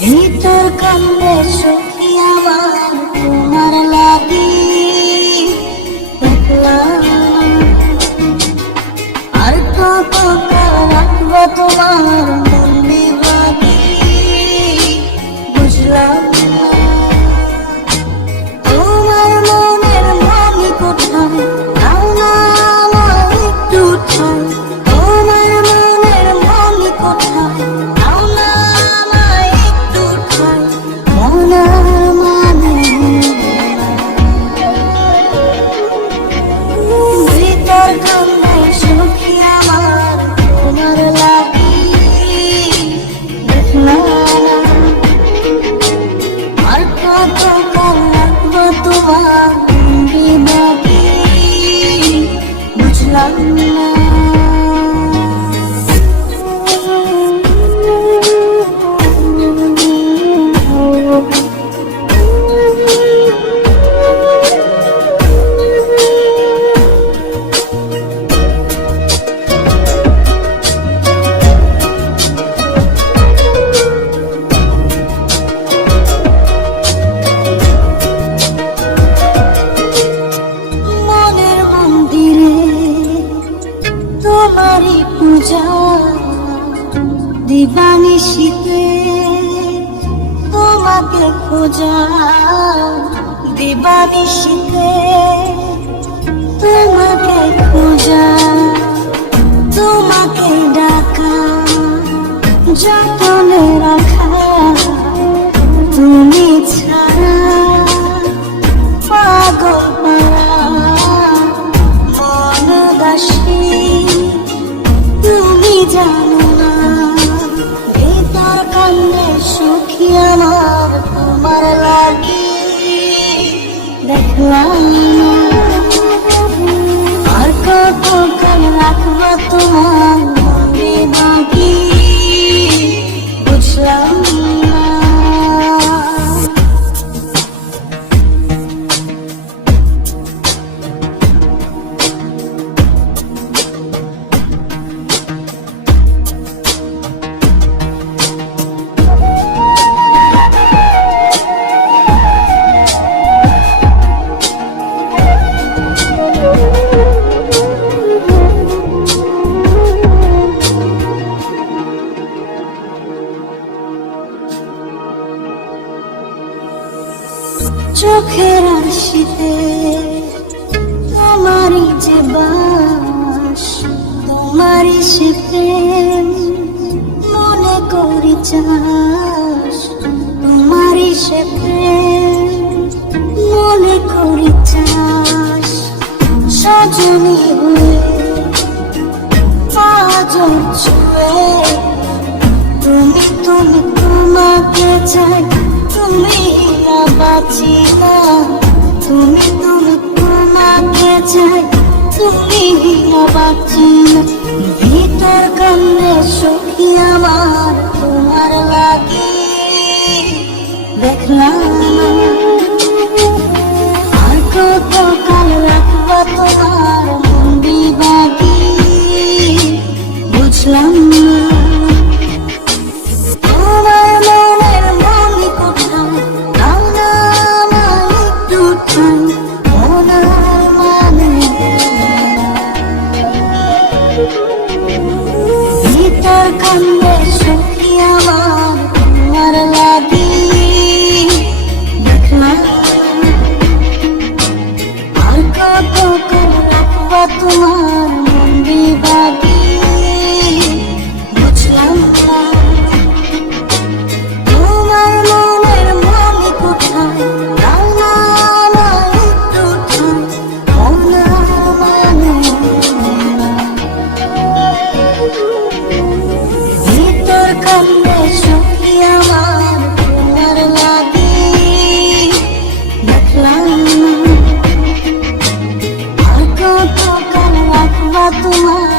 ভিতর কান্দে সখী আমার তোমার লাগি আর কত রাখবো তোমার মন বিভাগী বুঝলাম না তোমার মনের মানি কোথায় নাও না আমার একটু ঠাই তোমার মনের মানি কোথায় নাও না আমার একটু ঠাই মনের মানে ভিতর কান্দে সখী আমার তোমার লাগি দেখলাম আর কত রাখবো তোমার বিভাগী বুঝলাম না মনের মন্দিরে তোমারই পূজা দিবানিশীতে তোমাকে খোঁজা দিবানিশীতে তোমাকে খোঁজা তোমাকে ডাকা যতনে রাখা তুমি ছাড়া পাগল পাড়া মন দাসী তুমি জানো না ভিতর কান্দে সখী আমার তোমার লাগি দেখলাম না আর কত কাল রাখবো তোমার মন বিভাগী বুঝলাম না চোখের আশিতে তোমারই যে বাস তোমারই সে প্রেম মনে করি চাস তোমারই সে প্রেম মনে করি চাস সজনী হয়ে পাঁচজন ছুঁয়ে তুমি তুমি তোমাকে চাই তুমি না বাঁচি না তুমি তুমি তোমাকে চাই তুমি না বাঁচি না ভিতর কান্দে সখী আমার তোমার লাগি দেখলাম আর কত কাল রাখবো তোমার মন বিভাগী বুঝলাম না তোমার মনের মনি কোথায় নাও না আমার একটু ঠাই মনের মানে ভিতর কান্দে সখী আমার তোমার লাগি দেখলাম আর কত কাল রাখবো তোমার মন বিভাগী বুঝলাম না তোমার মনের মানি কোথায় নাও না আমার একটু ঠাই মনের মানে ভিতর কান্দে সখী আমার তোমার লাগি দেখলাম না আর কত কাল রাখবো তোমার